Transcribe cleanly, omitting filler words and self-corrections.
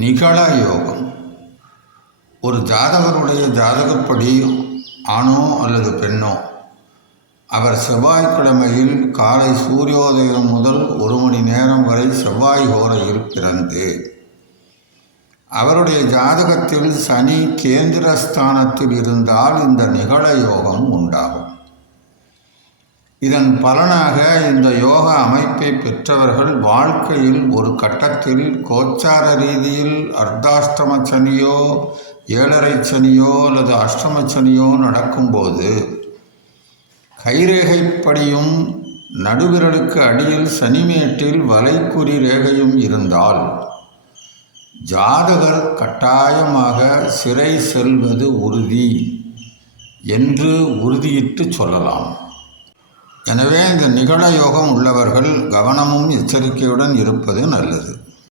நிகழ யோகம். ஒரு ஜாதகருடைய ஜாதகப்படி ஆணோ அல்லது பெண்ணோ அவர் செவ்வாய்க்கிழமையில் காலை சூரியோதயம் முதல் 1 மணி நேரம் வரை செவ்வாய் ஹோரையில் பிறந்து அவருடைய ஜாதகத்தில் சனி கேந்திரஸ்தானத்தில் இருந்தால் இந்த நிகழ யோகம் உண்டாகும். இதன் பலனாக இந்த யோக அமைப்பை பெற்றவர்கள் வாழ்க்கையில் ஒரு கட்டத்தில் கோச்சார ரீதியில் அர்த்தாஷ்டம சனியோ 7.5 சனியோ அல்லது அஷ்டம சனியோ நடக்கும்போது கைரேகைப்படியும் நடுவிரலுக்கு அடியில் சனிமேட்டில் வளைக்குறி ரேகையும் இருந்தால் ஜாதகர் கட்டாயமாக சிறை செல்வது உறுதி என்று உறுதியிட்டு சொல்லலாம். எனவே இந்த நிகழ யோகம் உள்ளவர்கள் கவனமும் எச்சரிக்கையுடன் இருப்பது நல்லது.